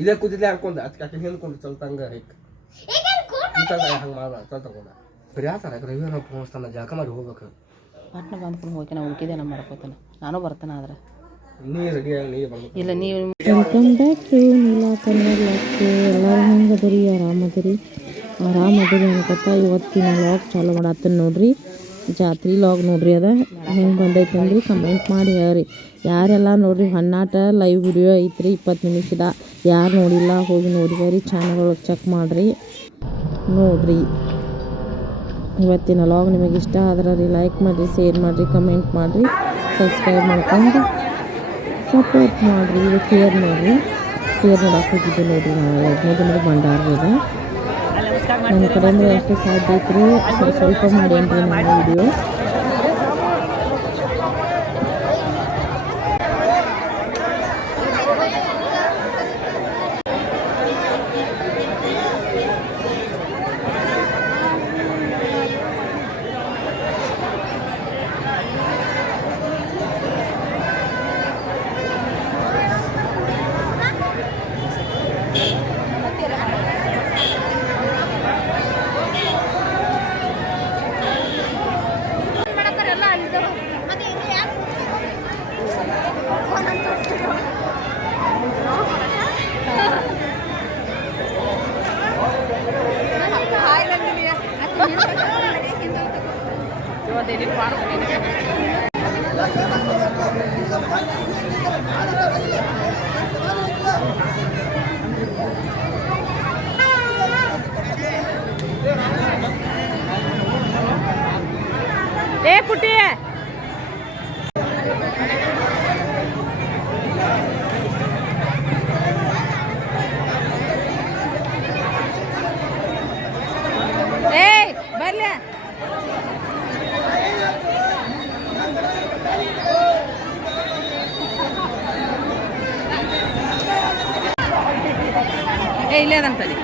ಇದೇ ಕೂತಿದ್ಲೆ ಹಾಕೊಂಡು ಅದಕ್ಕೆ ಹಿಂದ್ಕೊಂಡು ಸ್ವಲ್ಪ ಹಂಗೆ ಹಂಗೆ ಮಾಡ ಸ್ವಲ್ಪ ತಗೊಂಡ ಬರೀ ಆ ಥರ ರವಿ ನಾವು ಫೋನ್ಸ್ತಾನ ಜಾಕ ಮಾಡಿ ಹೋಗ್ಬೇಕು ಪಟ್ನ ಬಂದ್ಕೊಂಡು ಹೋಗಿ ನಾವು ಹುಡುಕಿದೆ ನಮ್ಮ ಮಾಡ್ಕೋತಾನೆ ನಾನು ಬರ್ತಾನೆ ಆದ್ರೆ ನೀ ರೆಡಿಯಾಗಿ ನೀ ಬರ್ಬೇಕು ಇಲ್ಲ ನೀವು welcome back to Neela Kannada ಲಾಕ್ಗೆ ಎಲ್ಲರೂ ಹೆಂಗದರಿ ಆರಾಮದರಿ ಅನ್ಕೋತ ಇವತ್ತಿನ ಲಾಗ್ ಚಾಲೂ ಮಾಡತ್ತೇನೆ ನೋಡ್ರಿ ಜಾತ್ರೆ ಲಾಗ್ ನೋಡ್ರಿ ಅದ ಹೆಂಗೆ ಬಂದೈತೆ ಅಂದ್ರಿ ಕಮೆಂಟ್ ಮಾಡಿ ಹೇಳ್ರಿ ಯಾರೆಲ್ಲ ನೋಡ್ರಿ ಹನ್ನಾಟ ಲೈವ್ ವಿಡಿಯೋ ಐತ್ರಿ 20 ನಿಮಿಷದ ಯಾರು ನೋಡಿಲ್ಲ ಹೋಗಿ ನೋಡಿ ಬರ್ರಿ ಚಾನಲ್ ಒಳಗೆ ಚೆಕ್ ಮಾಡಿರಿ ನೋಡ್ರಿ ಇವತ್ತಿನ ಲಾಗ್ ನಿಮಗೆ ಇಷ್ಟ ಆದ್ರೆ ಲೈಕ್ ಮಾಡಿರಿ ಶೇರ್ ಮಾಡಿರಿ ಕಮೆಂಟ್ ಮಾಡಿರಿ ಸಬ್ಸ್ಕ್ರೈಬ್ ಮಾಡ್ಕೊಂಡು ಸಪೋರ್ಟ್ ಮಾಡಿರಿ ಇದು ಕೇರ್ ನೋಡಿರಿ ಕೇರ್ ನೋಡಕ್ಕೆ ಹೋಗಿದ್ದು ನೋಡಿರಿ ನಾವು 2 ದಿನದ ಭಂಡಾರ ಇದೆ ನನ್ನ ಕಡೆಯಿಂದ ಎಷ್ಟು ಸಾಧ್ಯ ಐತ್ರಿ ಸ್ವಲ್ಪ ಮಾಡೇನ್ರಿ ನಾನು ವಿಡಿಯೋ ಪುಟ್ಟಿ ಬರ್ಲಿ ಇಲ್ಲೇದಂತಲ್ಲಿ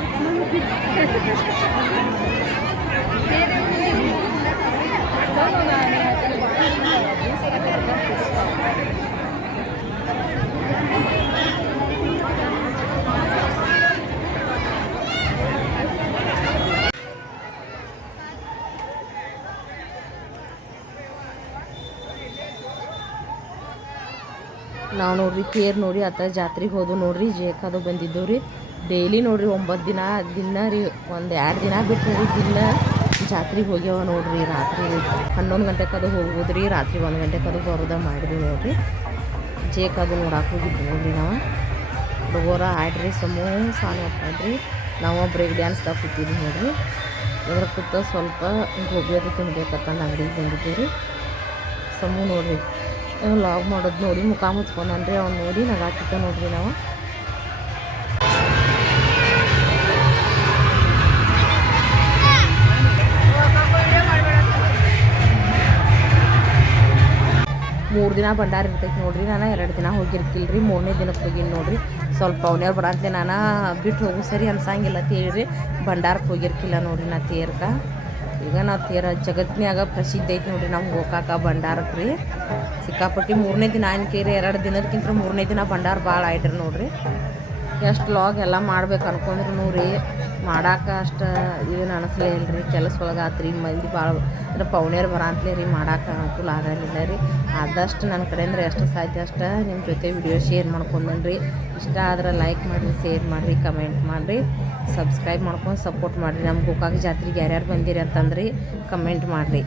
ನಾವು ನೋಡ್ರಿ ಕೇರ್ ನೋಡಿ ಆತ ಜಾತ್ರೆಗೆ ಹೋದು ನೋಡ್ರಿ ಜೇಕದು ಬಂದಿದ್ದವು ರೀ ಡೈಲಿ ನೋಡ್ರಿ 9 ದಿನ ರೀ 1-2 ದಿನ ಬಿಟ್ಟು ರೀ ದಿನ ಜಾತ್ರೆಗೆ ಹೋಗ್ಯಾವ ನೋಡ್ರಿ ರಾತ್ರಿ 11 ಗಂಟೆಗೆ ಅದು ಹೋಗ್ಬೋದ್ರಿ ರಾತ್ರಿ 1 ಗಂಟೆಗೆ ಅದು ಬರೋದ ಮಾಡಿದ್ವಿ ನೋಡ್ರಿ ಜೇಕದು ನೋಡಕ್ಕೆ ಹೋಗಿದ್ವಿ ನೋಡ್ರಿ ನಾವು ಹುಡುಗರ ಆಡ್ರಿ ಸಾನು ಹಾಡ್ರಿ ನಾವು ಬ್ರೇಕ್ ಡ್ಯಾನ್ಸ್ದಾಗ ಕೂತಿದ್ವಿ ನೋಡ್ರಿ ಇದ್ರ ಕೂತ ಸ್ವಲ್ಪ ಗೋಬಿ ಅದು ತಿನ್ಬೇಕಂತಂದು ಅಂಗಡಿಗೆ ಬಂದಿದ್ದೀವಿ ರೀ ಸಮೂ ನೋಡ್ರಿ ಲಾಗ್ ಮಾಡೋದು ನೋಡಿ ಮುಖ ಮುಚ್ಕೊಂಡ್ರಿ ಅವ್ನು ನೋಡಿ ನಗಾಕಿತ್ತ ನೋಡ್ರಿ ನಾವು ಮೂರು ದಿನ ಭಂಡಾರ ಇರ್ತೈತೆ ನೋಡ್ರಿ ನಾನು 2 ದಿನ ಹೋಗಿರ್ಕಿಲ್ಲ ರೀ 3ನೇ ದಿನಕ್ಕೆ ಹೋಗಿನಿ ನೋಡ್ರಿ ಸ್ವಲ್ಪ ಅವನ್ಯಾರು ಬರಂತೆ ನಾನು ಬಿಟ್ಟು ಹೋಗು ಸರಿ ಅನ್ಸಂಗಿಲ್ಲ ತೇಳ್ರಿ ಭಂಡಾರಕ್ಕೆ ಹೋಗಿರ್ಕಿಲ್ಲ ನೋಡ್ರಿ ನಾ ತೇರ್ಕ ಈಗ ನಾವು ತೇರ ಜಗತ್ತಿನಾಗ ಪ್ರಸಿದ್ಧ ಐತೆ ನೋಡ್ರಿ ನಮ್ಗೆ ಹೋಗಾಕ ಭಂಡಾರಕ್ಕೆ ರೀ ಸಿಕ್ಕಾಪಟ್ಟಿ 3ನೇ ದಿನ ಅನ್ಕೇರಿ 2 ದಿನದಕ್ಕಿಂತ 3ನೇ ದಿನ ಭಂಡಾರ ಭಾಳ ಆಯ್ಡ್ರಿ ನೋಡ್ರಿ ಎಷ್ಟು ಲಾಗ್ ಎಲ್ಲ ಮಾಡ್ಬೇಕು ಅನ್ಕೊಂಡ್ರು ರೀ ಮಾಡಾಕ ಅಷ್ಟು ಏನು ಅನಿಸ್ಲೇ ಇಲ್ಲ ರೀ ಕೆಲಸ ಒಳಗೆ ಆತ್ರಿ ಮಂದಿ ಭಾಳ ಅಂದ್ರೆ ಪೌಣ್ಯರು ಬರಂತಲೇ ರೀ ಮಾಡೋಕೆ ಅನುಕೂಲ ಆಗಲಿಲ್ಲ ರೀ ಆದಷ್ಟು ನನ್ನ ಕಡೆಯಿಂದ ಎಷ್ಟು ಸಾಧ್ಯ ಅಷ್ಟು ನಿಮ್ಮ ಜೊತೆ ವಿಡಿಯೋ ಶೇರ್ ಮಾಡ್ಕೊಂಡೇನಿ ಇಷ್ಟ ಆದ್ರೆ ಲೈಕ್ ಮಾಡಿರಿ ಶೇರ್ ಮಾಡಿರಿ ಕಮೆಂಟ್ ಮಾಡಿರಿ ಸಬ್ಸ್ಕ್ರೈಬ್ ಮಾಡ್ಕೊಂಡು ಸಪೋರ್ಟ್ ಮಾಡಿರಿ ನಮ್ಮ ಗೋಕಾಕ್ ಜಾತ್ರೆಗೆ ಯಾರ್ಯಾರು ಬಂದಿರಿ ಅಂತಂದ್ರಿ ಕಮೆಂಟ್ ಮಾಡಿರಿ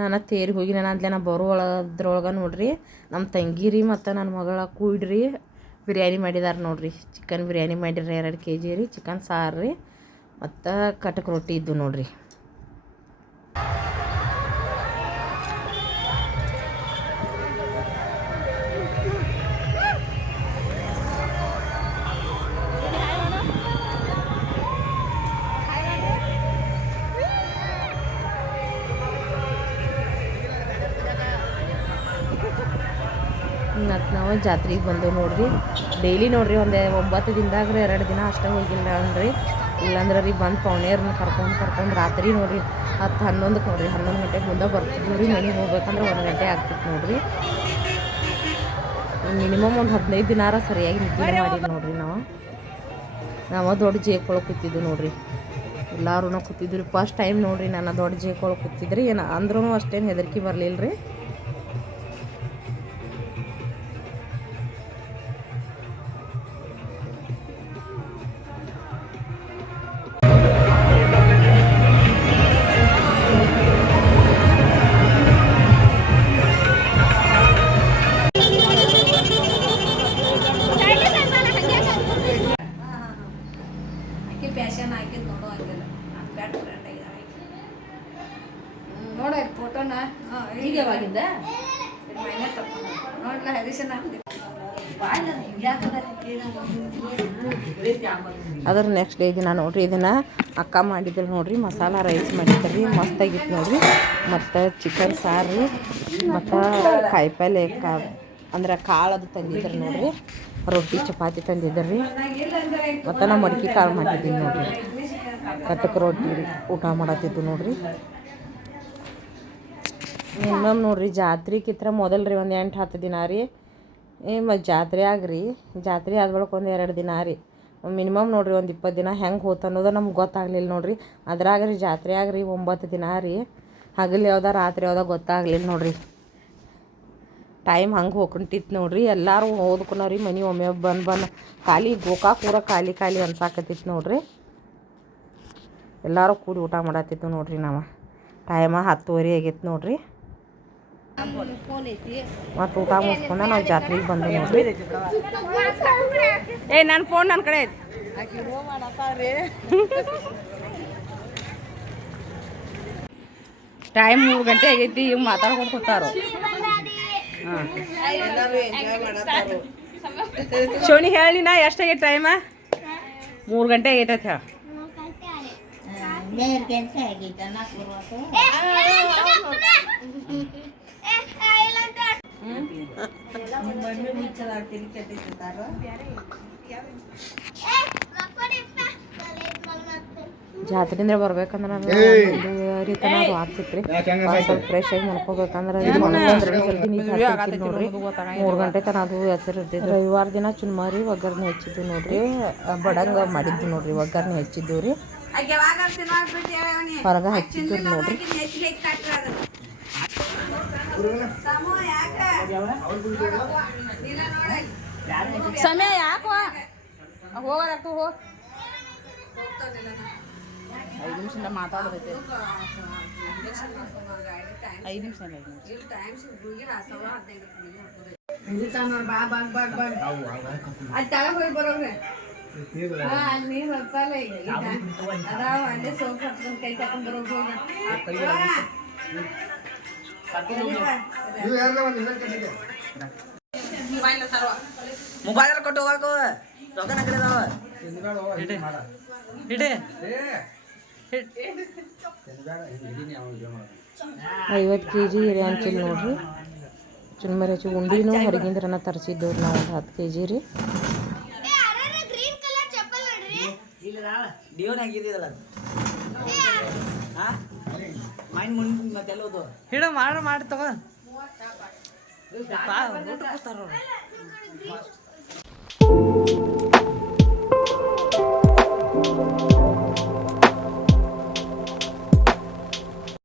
ನಾನು ತೇರಿಗೆ ಹೋಗಿ ನಾನು ಅಂದ್ಲೆ ನಾ ಬರೋದ್ರೊಳಗೆ ನೋಡ್ರಿ ನಮ್ಮ ತಂಗಿರಿ ಮತ್ತು ನನ್ನ ಮಗಳ ಕೂಡ್ರಿ ಬಿರಿಯಾನಿ ಮಾಡಿದಾರೆ ನೋಡ್ರಿ. ಚಿಕನ್ ಬಿರಿಯಾನಿ ಮಾಡಿರಿ 2 kg ರೀ. ಚಿಕನ್ ಸಾರು ರೀ ಮತ್ತು ಕಟಕ್ ರೊಟ್ಟಿ ಇದ್ದು ನೋಡ್ರಿ. ಮತ್ತು ನಾವು ಜಾತ್ರೆಗೆ ಬಂದೆವು ನೋಡ್ರಿ. ಡೈಲಿ ನೋಡ್ರಿ ಒಂದು 9 ದಿನದಾಗ್ರಿ 2 ದಿನ ಅಷ್ಟೇ ಹೋಗಿಲ್ಲ ಅನ್ರಿ. ಇಲ್ಲಾಂದ್ರೆ ರೀ ಬಂದು ಪೌನೇರ್ನ ಕರ್ಕೊಂಡು ರಾತ್ರಿ ನೋಡ್ರಿ 10-11 ನೋಡ್ರಿ 11 ಗಂಟೆಗೆ ಮುಂದೆ ಬರ್ತಿದ್ವಿ ರೀ. ಮನೆಗೆ ಹೋಗ್ಬೇಕಂದ್ರೆ 1 ಗಂಟೆ ಆಗ್ತಿತ್ತು ನೋಡ್ರಿ. ಮಿನಿಮಮ್ ಒಂದು 15 ದಿನಾರ ಸರಿಯಾಗಿ ನಿದ್ದೆ ಮಾಡಿದ್ದು ನೋಡ್ರಿ. ನಾವು ದೊಡ್ಡ ಜೇಕೊಳಗೆ ಕೂತಿದ್ದು ನೋಡ್ರಿ. ಎಲ್ಲರೂ ಕೂತಿದ್ವಿ ರೀ. ಫಸ್ಟ್ ಟೈಮ್ ನೋಡ್ರಿ ನಾನು ದೊಡ್ಡ ಜೇಕೊಳಗೆ ಕೂತಿದ್ರಿ. ಏನು ಅಂದ್ರೂ ಅಷ್ಟೇನು ಹೆದರಿಕೆ ಬರಲಿಲ್ಲ ರೀ. ಅದ್ರ ನೆಕ್ಸ್ಟ್ ಡೇ ದಿನ ನೋಡ್ರಿ ಇದನ್ನು ಅಕ್ಕ ಮಾಡಿದ್ರು ನೋಡ್ರಿ. ಮಸಾಲ ರೈಸ್ ಮಾಡಿದ್ರಿ, ಮಸ್ತಾಗಿತ್ತು ನೋಡ್ರಿ. ಮತ್ತು ಚಿಕನ್ ಸಾರು ರೀ ಮತ್ತು ಕಾಯಿಪಲ್ಲೆ ಅಂದ್ರೆ ಕಾಳು ಅದು ತಂದಿದ್ರು ನೋಡ್ರಿ. ರೊಟ್ಟಿ ಚಪಾತಿ ತಂದಿದ್ರು ರೀ. ಮತ್ತು ನಾವು ಮಡಿಕೆ ಕಾಳು ಮಾಡಿದ್ದೀವಿ ನೋಡ್ರಿ. ಕಟಕ್ ರೊಟ್ಟಿ ರೀ ಊಟ ಮಾಡತ್ತಿದ್ದು ನೋಡ್ರಿ. ಮಿನಿಮಮ್ ನೋಡ್ರಿ ಜಾತ್ರೆಗಿತ್ರ ಮೊದಲು ರೀ ಒಂದು 8-10 ದಿನ ರೀ. ಮತ್ತು ಜಾತ್ರೆ ಆದ ಬಳಿಕ ಒಂದು 2 ದಿನ ರೀ. ಮಿನಿಮಮ್ ನೋಡ್ರಿ ಒಂದು 20 ದಿನ ಹೆಂಗೆ ಹೋತ ಅನ್ನೋದು ನಮ್ಗೆ ಗೊತ್ತಾಗಲಿಲ್ಲ ನೋಡ್ರಿ. ಅದ್ರಾಗ ರೀ ಜಾತ್ರೆ 9 ದಿನ ರೀ. ಹಗಲು ಯಾವ್ದು ರಾತ್ರಿ ಯಾವ್ದು ಗೊತ್ತಾಗಲಿಲ್ಲ ನೋಡ್ರಿ. ಟೈಮ್ ಹಂಗೆ ಹೋಗ್ಕೊಂಡಿತ್ತು ನೋಡ್ರಿ. ಎಲ್ಲರೂ ಓದ್ಕೊನವ್ರಿ ಮನೆ ಒಮ್ಮೆ ಬಂದು ಖಾಲಿ ಗೋಕಾಕ್ ಪೂರ ಖಾಲಿ ಅನ್ಸಾಕತ್ತಿತ್ತು ನೋಡ್ರಿ. ಎಲ್ಲರೂ ಕೂಡಿ ಊಟ ಮಾಡತ್ತಿತ್ತು ನೋಡ್ರಿ. ನಾವು ಟೈಮ 10:30 ಆಗೈತೆ ನೋಡ್ರಿ. ಮತ್ತು ಊಟ ಮುಗಿಸ್ಕೊಂಡು ನಾವು ಜಾತ್ರೆಗೆ ಬಂದು ನೋಡ್ರಿ. ನನ್ನ ಫೋನ್ ನನ್ನ ಕಡೆ ಐತಿ. ಟೈಮ್ 3 ಗಂಟೆ ಆಗೈತಿ. ಇವ್ ಮಾತಾಡ್ಕೊಂಡು ಕೂತಾರೋ. ಶೋನಿ ಹೇಳಿ ನಾ ಎಷ್ಟಾಗೈತೆ ಟೈಮ? 3 ಗಂಟೆ ಆಗೈತೆ ಹೇಳ. ಜಾತ್ರೆಯಿಂದ ಬರ್ಬೇಕಂದ್ರೆ ರೀತಿನ ಅದು ಆಗ್ತಿತ್ತು ರೀ. ಸ್ವಲ್ಪ ಫ್ರೆಶ್ ಆಗಿ ಮಾಡ್ಕೋಬೇಕಂದ್ರೆ ನೋಡ್ರಿ 3 ಗಂಟೆ ತನಕ ಅದು ಹೆಸರು ಇರ್ತಿತ್ತು. ರವಿವಾರ ದಿನ ಚುನ್ಮಾರಿ ಒಗ್ಗರಣೆ ಹೆಚ್ಚಿದ್ದು ನೋಡ್ರಿ. ಬಡಂಗ ಮಾಡಿದ್ದು ನೋಡ್ರಿ. ಒಗ್ಗರಣೆ ಹೆಚ್ಚಿದ್ದು ರೀ. ಹೊರಗೆ ಹಚ್ಚಿದ್ದು ನೋಡ್ರಿ. ಸಮಯ ಯಾಕೋ ಹೋಗೋದಾಗ್ತು. 5 ನಿಮಿಷದಿಂದ ಮಾತಾಡೋದೈತೆ. 5 ನಿಮಿಷ ಮೊಬೈಲ್ ಕೊಟ್ಟು ಹೋಗು ರೊಕ್ಕ ನನ್ನ ಕಡೆ ಅದಾವ. 50 kg ಹಿರಿ ಹಂಚಿಲ್ ನೋಡ್ರಿ. ಚುನ್ಮರಿ ಹಚ್ಚಿ ಉಂಡಿನೂ ಹೊರಗಿಂದ್ರನ ತರಿಸಿದ್ದು ನಾವು 10 kg ರೀ. ಹಿಡೋ ಮಾಡಿ ತಗೋ. ಊಟ